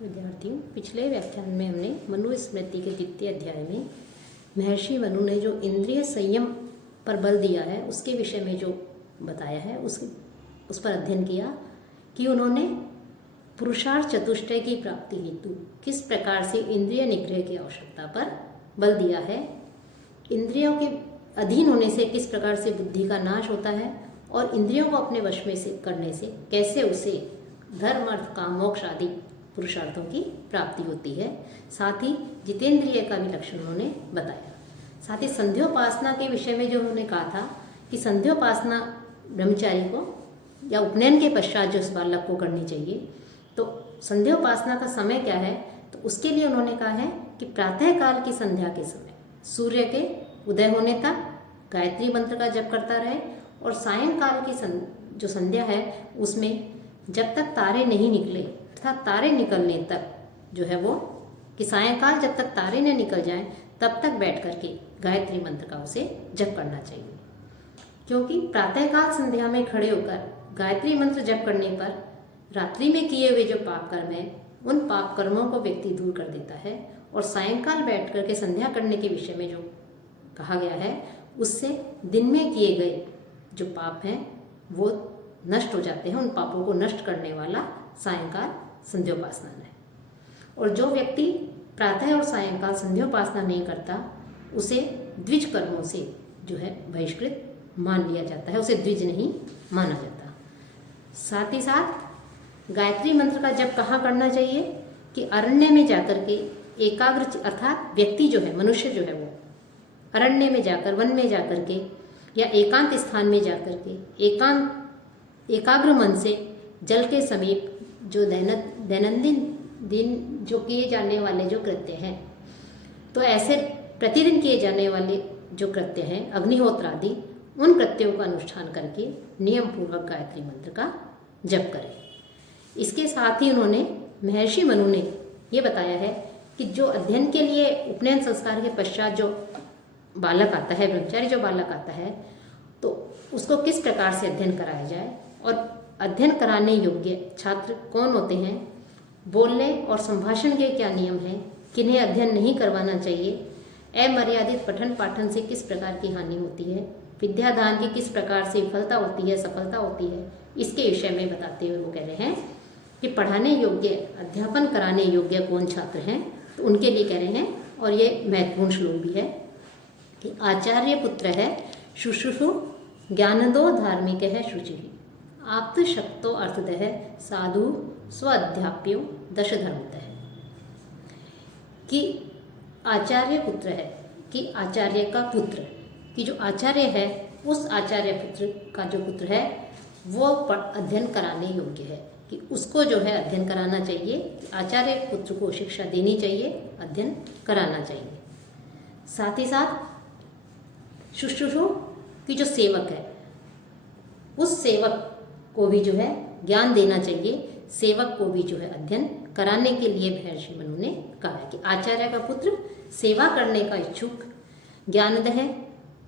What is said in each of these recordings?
विद्यार्थियों, पिछले व्याख्यान में हमने मनुस्मृति के 2य अध्याय में महर्षि मनु ने जो इंद्रिय संयम पर बल दिया है उसके विषय में जो बताया है उस पर अध्ययन किया कि उन्होंने पुरुषार्थ चतुष्टय की प्राप्ति हेतु किस प्रकार से इंद्रिय निग्रह की आवश्यकता पर बल दिया है, इंद्रियों के अधीन होने से किस प्रकार से बुद्धि का नाश होता है और इंद्रियों को अपने वश में से करने से कैसे उसे धर्म अर्थ काम मोक्ष आदि पुरुषार्थों की प्राप्ति होती है। साथ ही जितेंद्रिय का भी लक्षण उन्होंने बताया। साथ ही संध्योपासना के विषय में जो उन्होंने कहा था कि संध्योपासना ब्रह्मचारी को या उपनयन के पश्चात जो उस बालक को करनी चाहिए, तो संध्योपासना का समय क्या है, तो उसके लिए उन्होंने कहा है कि प्रातः काल की संध्या के समय सूर्य के उदय होने तक गायत्री मंत्र का जप करता रहे और सायंकाल की जो संध्या है उसमें जब तक तारे नहीं निकले अर्थात तारे निकलने तक जो है वो कि सायंकाल जब तक तारे न निकल जाएं तब तक बैठ करके गायत्री मंत्र का उसे जप करना चाहिए, क्योंकि प्रातःकाल संध्या में खड़े होकर गायत्री मंत्र जप करने पर रात्रि में किए हुए जो पाप कर्म है उन पाप कर्मों को व्यक्ति दूर कर देता है और सायंकाल बैठ करके संध्या करने के विषय में जो कहा गया है उससे दिन में किए गए जो पाप हैं वो नष्ट हो जाते हैं। उन पापों को नष्ट करने वाला सायंकाल संध्योपासना है। और जो व्यक्ति प्रातः और सायंकाल संध्योपासना नहीं करता उसे द्विज कर्मों से जो है बहिष्कृत मान लिया जाता है, उसे द्विज नहीं माना जाता। साथ ही साथ गायत्री मंत्र का जप कहाँ करना चाहिए कि अरण्य में जाकर के एकाग्र अर्थात व्यक्ति जो है मनुष्य जो है वो अरण्य में जाकर वन में जाकर के या एकांत स्थान में जाकर के एकाग्र मन से जल के समीप जो दैनंदिन दिन जो किए जाने वाले जो कृत्य हैं, तो ऐसे प्रतिदिन किए जाने वाले जो कृत्य हैं अग्निहोत्र आदि उन कृत्यों का अनुष्ठान करके नियम पूर्वक गायत्री मंत्र का जप करें। इसके साथ ही उन्होंने महर्षि मनु ने ये बताया है कि जो अध्ययन के लिए उपनयन संस्कार के पश्चात जो बालक आता है, ब्रह्मचारी जो बालक आता है, तो उसको किस प्रकार से अध्ययन कराया जाए और अध्ययन कराने योग्य छात्र कौन होते हैं, बोलने और संभाषण के क्या नियम हैं, किन्हें अध्ययन नहीं करवाना चाहिए, अमर्यादित पठन पाठन से किस प्रकार की हानि होती है, विद्यादान की किस प्रकार से विफलता होती है सफलता होती है, इसके विषय में बताते हुए वो कह रहे हैं कि पढ़ाने योग्य अध्यापन कराने योग्य कौन छात्र हैं, तो उनके लिए कह रहे हैं। और ये महत्वपूर्ण श्लोक भी है कि आचार्य पुत्र है शुश्रूषु ज्ञानदो धार्मिक है शुचि आप्त शक्तो अर्थदः साधु स्वाध्याप्यो दश धर्मतः। कि आचार्य पुत्र है कि आचार्य का पुत्र कि जो आचार्य है उस आचार्य पुत्र का जो पुत्र है वो अध्ययन कराने योग्य है कि उसको जो है अध्ययन कराना चाहिए, आचार्य पुत्र को शिक्षा देनी चाहिए, अध्ययन कराना चाहिए। साथ ही साथ शुश्रूषु की जो सेवक है उस सेवक को भी जो है ज्ञान देना चाहिए, सेवक को भी जो है अध्ययन कराने के लिए महर्षि मनु ने कहा है कि आचार्य का पुत्र सेवा करने का इच्छुक, ज्ञानदः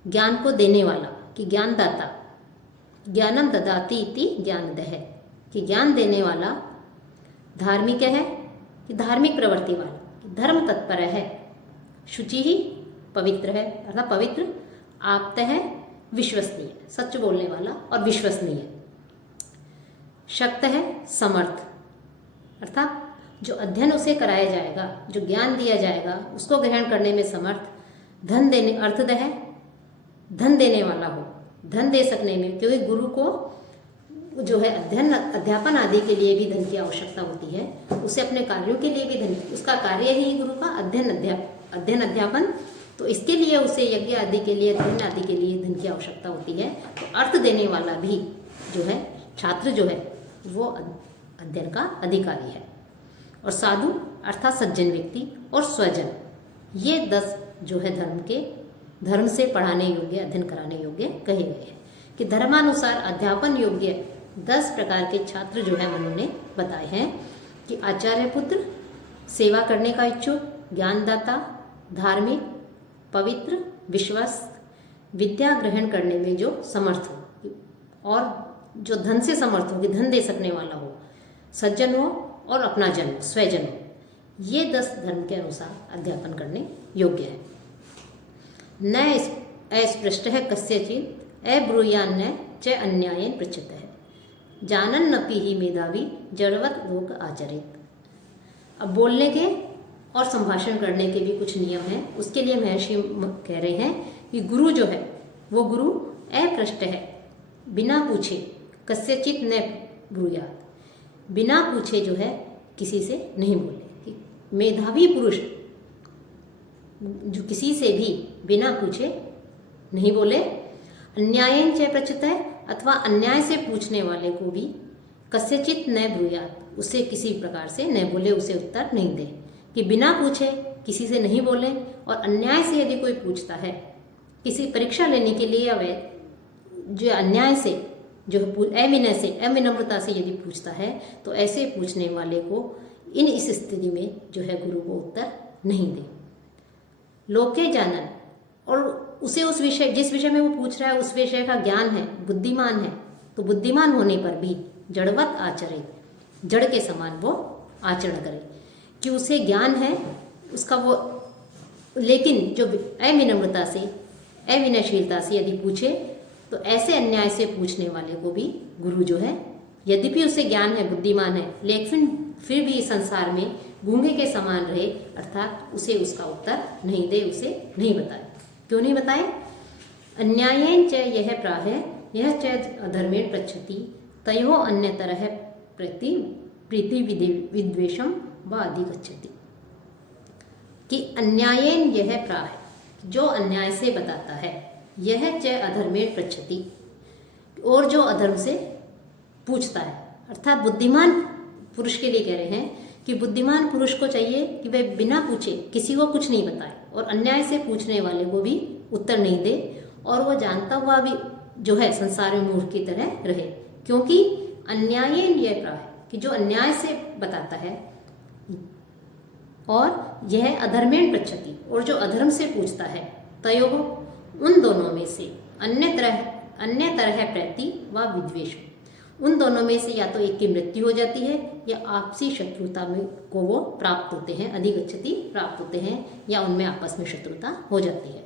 ज्ञान को देने वाला कि ज्ञानदाता, ज्ञानम ददाति इति ज्ञानदः कि ज्ञान देने वाला, धार्मिक है कि धार्मिक प्रवृत्ति वाला, कि धर्म तत्पर है, शुचि ही पवित्र है अर्थात पवित्र, आप्त है विश्वसनीय सच बोलने वाला और विश्वसनीय, शक्त है समर्थ अर्थात जो अध्ययन उसे कराया जाएगा, जो ज्ञान दिया जाएगा उसको ग्रहण करने में समर्थ, धन देने अर्थदः है धन देने वाला हो, धन दे सकने में, क्योंकि गुरु को जो है अध्ययन अध्यापन आदि के लिए भी धन की आवश्यकता होती है, उसे अपने कार्यों के लिए भी धन, उसका कार्य ही गुरु का अध्ययन अध्यापन, तो इसके लिए उसे यज्ञ आदि के लिए अध्ययन आदि के लिए धन की आवश्यकता होती है। तो अर्थ देने वाला भी जो है छात्र जो है वो अध्ययन का अधिकारी है। और साधु अर्थात सज्जन व्यक्ति और स्वजन, ये 10 जो है धर्म से पढ़ाने योग्य अध्ययन कराने योग्य कहे गए हैं कि धर्मानुसार अध्यापन योग्य 10 प्रकार के छात्र जो है उन्होंने बताए हैं कि आचार्य पुत्र, सेवा करने का इच्छुक, ज्ञानदाता, धार्मिक, पवित्र, विश्वस्त, विद्या ग्रहण करने में जो समर्थ हो और जो धन से समर्थ हो कि धन दे सकने वाला हो, सज्जन हो और अपना जन्म स्वजन्म, ये 10 धर्म के अनुसार अध्यापन करने योग्य है। न अस्पृष्ट है कस्यचित् अब्रूयान्न च अन्यायेन पृच्छते है जानन्नपि ही मेधावी जड़वत लोक आचरित। अब बोलने के और संभाषण करने के भी कुछ नियम हैं। उसके लिए महर्षि कह रहे हैं कि गुरु जो है वो गुरु अपृष्ट है, बिना पूछे, कस्यचित् न ब्रूयात्, बिना पूछे जो है किसी से नहीं बोले। मेधावी पुरुष जो किसी से भी बिना पूछे नहीं बोले। अन्यायेन च पृच्छते है, अथवा अन्याय से पूछने वाले को भी कस्यचित् न ब्रूयात्, उससे किसी प्रकार से न बोले, उसे उत्तर नहीं दे। कि बिना पूछे किसी से नहीं बोले। और अन्याय से यदि कोई पूछता है, किसी परीक्षा लेने के लिए, या जो अन्याय से, जो अविनय से, अविनम्रता से यदि पूछता है, तो ऐसे पूछने वाले को इस स्थिति में जो है गुरु को उत्तर नहीं दे। लोके जानन, और उसे उस विषय, जिस विषय में वो पूछ रहा है उस विषय का ज्ञान है, बुद्धिमान है, तो बुद्धिमान होने पर भी जड़वत आचरे, जड़ के समान वो आचरण करे कि उसे ज्ञान है उसका वो, लेकिन जो अविनम्रता से, अविनयशीलता से यदि पूछे, तो ऐसे अन्याय से पूछने वाले को भी गुरु जो है, यद्यपि उसे ज्ञान है, बुद्धिमान है, लेकिन फिर भी संसार में गूंगे के समान रहे, अर्थात उसे उसका उत्तर नहीं दे, उसे नहीं बताए। क्यों नहीं बताए? अन्यायेन च यह प्राह यह च अधर्मेण पृच्छति तयो अन्यतरः प्रीति विद्वेषम व अधिगच्छति। कि अन्यायेन यह प्राह, जो अन्याय से बताता है, यह च अधर्मेण पृच्छति, और जो अधर्म से पूछता है, अर्थात बुद्धिमान पुरुष के लिए कह रहे हैं कि बुद्धिमान पुरुष को चाहिए कि वह बिना पूछे किसी को कुछ नहीं बताए, और अन्याय से पूछने वाले को भी उत्तर नहीं दे, और वो जानता हुआ भी जो है संसार में मूर्ख की तरह रहे। क्योंकि अन्यायेन यह प्राह, कि जो अन्याय से बताता है, और यह अधर्मेण पृच्छति, और जो अधर्म से पूछता है, तयो उन दोनों में से अन्य तरह प्रति व विद्वेष, उन दोनों में से या तो एक की मृत्यु हो जाती है, या आपसी शत्रुता में को वो प्राप्त होते हैं, अधिगच्छति प्राप्त होते हैं, या उनमें आपस में शत्रुता हो जाती है।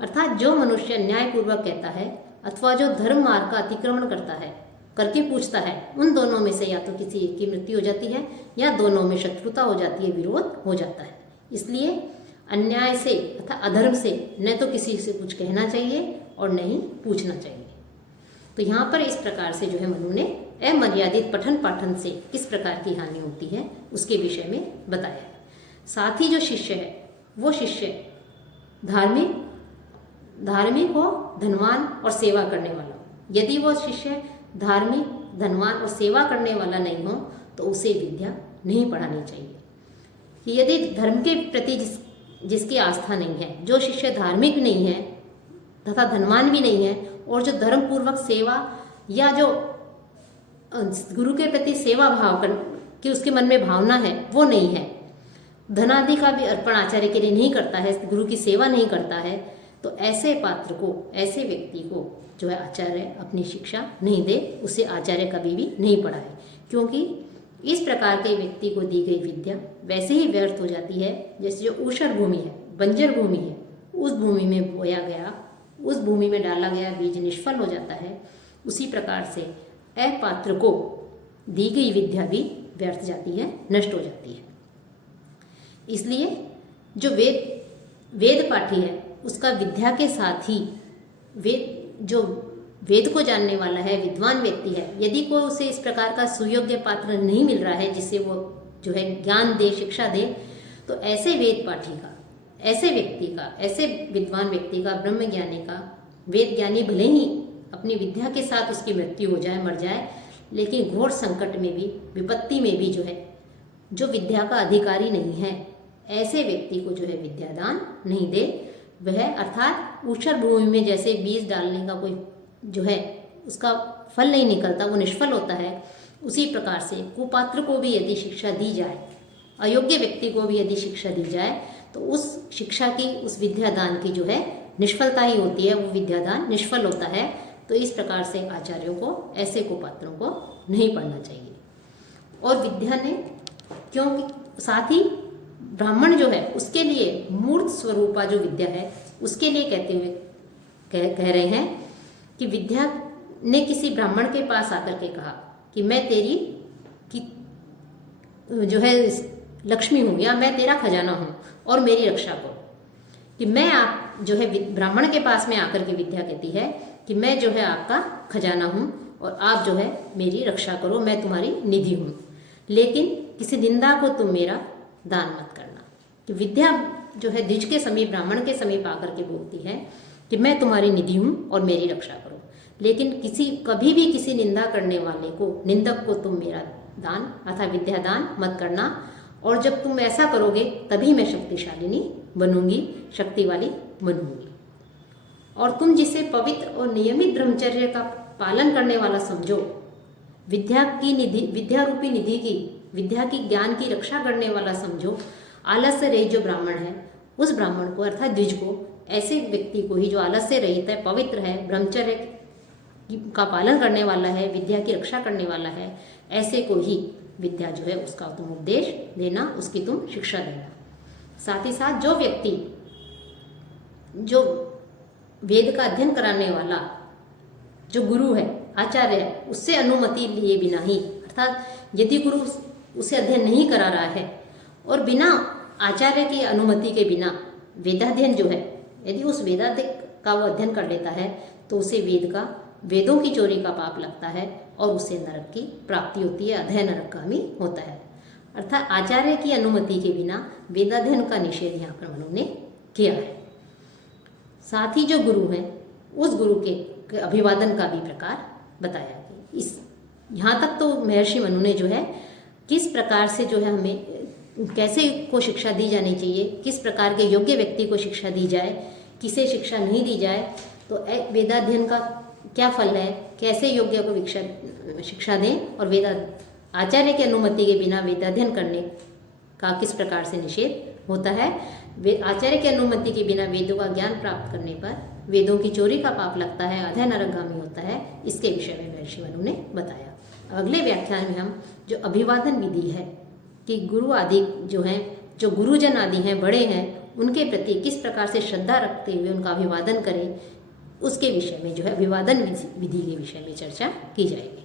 अर्थात जो मनुष्य न्यायपूर्वक कहता है, अथवा जो धर्म मार्ग का अतिक्रमण करता है, करके पूछता है, उन दोनों में से या तो किसी एक की मृत्यु हो जाती है, या दोनों में शत्रुता हो जाती है, विरोध हो जाता है। इसलिए अन्याय से तथा अधर्म से न तो किसी से कुछ कहना चाहिए और न ही पूछना चाहिए। तो यहाँ पर इस प्रकार से जो है मनु ने अमर्यादित पठन पाठन से किस प्रकार की हानि होती है उसके विषय में बताया। साथ ही जो शिष्य है, वो शिष्य धार्मिक हो, धनवान और सेवा करने वाला हो। यदि वो शिष्य धार्मिक, धनवान और सेवा करने वाला नहीं हो, तो उसे विद्या नहीं पढ़ानी चाहिए। कि यदि धर्म के प्रति जिसकी आस्था नहीं है, जो शिष्य धार्मिक नहीं है तथा धनवान भी नहीं है, और जो धर्म पूर्वक सेवा या जो गुरु के प्रति सेवा भाव कि उसके मन में भावना है वो नहीं है, धनादि का भी अर्पण आचार्य के लिए नहीं करता है, गुरु की सेवा नहीं करता है, तो ऐसे पात्र को, ऐसे व्यक्ति को जो है आचार्य अपनी शिक्षा नहीं दे, उसे आचार्य कभी भी नहीं पढ़ाए। क्योंकि इस प्रकार के व्यक्ति को दी गई विद्या वैसे ही व्यर्थ हो जाती है जैसे जो ऊषर भूमि है, बंजर भूमि है, उस भूमि में बोया गया, उस भूमि में डाला गया बीज निष्फल हो जाता है। उसी प्रकार से अपात्र को दी गई विद्या भी व्यर्थ जाती है, नष्ट हो जाती है। इसलिए जो वेद पाठी है, उसका विद्या के साथ ही वेद को जानने वाला है, विद्वान व्यक्ति है, यदि कोई उसे इस प्रकार का सुयोग्य पात्र नहीं मिल रहा है जिससे वो जो है ज्ञान दे, शिक्षा दे, तो ऐसे वेद पाठी का, ऐसे व्यक्ति का, ऐसे विद्वान व्यक्ति का, ब्रह्म ज्ञानी का, वेद ज्ञानी भले ही अपनी विद्या के साथ उसकी मृत्यु हो जाए, मर जाए, लेकिन घोर संकट में भी, विपत्ति में भी जो है, जो विद्या का अधिकारी नहीं है, ऐसे व्यक्ति को जो है विद्यादान नहीं दे। वह अर्थात ऊषर भूमि में जैसे बीज डालने का कोई जो है उसका फल नहीं निकलता, वो निष्फल होता है, उसी प्रकार से कुपात्र को भी यदि शिक्षा दी जाए, अयोग्य व्यक्ति को भी यदि शिक्षा दी जाए, तो उस शिक्षा की, उस विद्यादान की जो है निष्फलता ही होती है, वो विद्यादान निष्फल होता है। तो इस प्रकार से आचार्यों को ऐसे कुपात्रों को नहीं पढ़ना चाहिए। और विद्या ने क्योंकि साथ ही ब्राह्मण जो है उसके लिए मूर्त स्वरूपा जो विद्या है उसके लिए कहते हुए कह रहे हैं कि विद्या ने किसी ब्राह्मण के पास आकर के कहा कि मैं तेरी की जो है लक्ष्मी हूँ या मैं तेरा खजाना हूँ और मेरी रक्षा करो। कि मैं आप जो है ब्राह्मण के पास में आकर के विद्या कहती है कि मैं जो है आपका खजाना हूँ और आप जो है मेरी रक्षा करो, मैं तुम्हारी निधि हूँ, लेकिन किसी निंदा को तुम मेरा दान मत करना। कि विद्या जो है द्विज के समीप, ब्राह्मण के समीप आकर के बोलती है कि मैं तुम्हारी निधि हूँ और मेरी रक्षा करो, लेकिन कभी भी किसी निंदा करने वाले को, निंदक को तुम मेरा दान अर्थात विद्या दान मत करना, और जब तुम ऐसा करोगे तभी मैं शक्तिशालिनी बनूंगी, शक्ति वाली बनूंगी। और तुम जिसे पवित्र और नियमित ब्रह्मचर्य का पालन करने वाला समझो, विद्या की निधि, विद्या रूपी निधि की, विद्या की ज्ञान की रक्षा करने वाला समझो, आलस्य रहित जो ब्राह्मण है उस ब्राह्मण को अर्थात द्विज को, ऐसे व्यक्ति को ही जो आलस्य रहित है, पवित्र है, ब्रह्मचर्य का पालन करने वाला है, विद्या की रक्षा करने वाला है, ऐसे को ही विद्या जो है उसका तुम उपदेश देना, उसकी तुम शिक्षा देना। साथ ही साथ जो व्यक्ति जो वेद का अध्ययन कराने वाला जो गुरु है, आचार्य है, उससे अनुमति लिए बिना ही, अर्थात यदि गुरु उसे अध्ययन नहीं करा रहा है और बिना आचार्य की अनुमति के बिना वेदाध्ययन जो है, यदि उस वेदाध्ययन का वो अध्ययन कर लेता है तो उसे वेदों की चोरी का पाप लगता है और उसे नरक की प्राप्ति होती है, अध्ययन नरकगामी होता है। अर्थात आचार्य की अनुमति के बिना वेदाध्ययन का निषेध यहाँ पर उन्होंने किया है। साथ ही जो गुरु हैं उस गुरु के अभिवादन का भी प्रकार बताया है। इस यहाँ तक तो महर्षि मनु ने जो है किस प्रकार से जो है हमें कैसे को शिक्षा दी जानी चाहिए, किस प्रकार के योग्य व्यक्ति को शिक्षा दी जाए, किसे शिक्षा नहीं दी जाए, तो वेदाध्ययन का क्या फल है, कैसे योग्य को शिक्षा दें, और आचार्य की अनुमति के बिना वेदाध्ययन करने का किस प्रकार से निषेध होता है। आचार्य की अनुमति के बिना वेदों का ज्ञान प्राप्त करने पर वेदों की चोरी का पाप लगता है, अध्ययन नरकगामी होता है, इसके विषय में महर्षि मनु ने बताया। अगले व्याख्यान में हम जो अभिवादन विधि है कि गुरु आदि जो हैं, जो गुरुजन आदि हैं, बड़े हैं, उनके प्रति किस प्रकार से श्रद्धा रखते हुए उनका अभिवादन करें, उसके विषय में जो है अभिवादन विधि के विषय में चर्चा की जाएगी।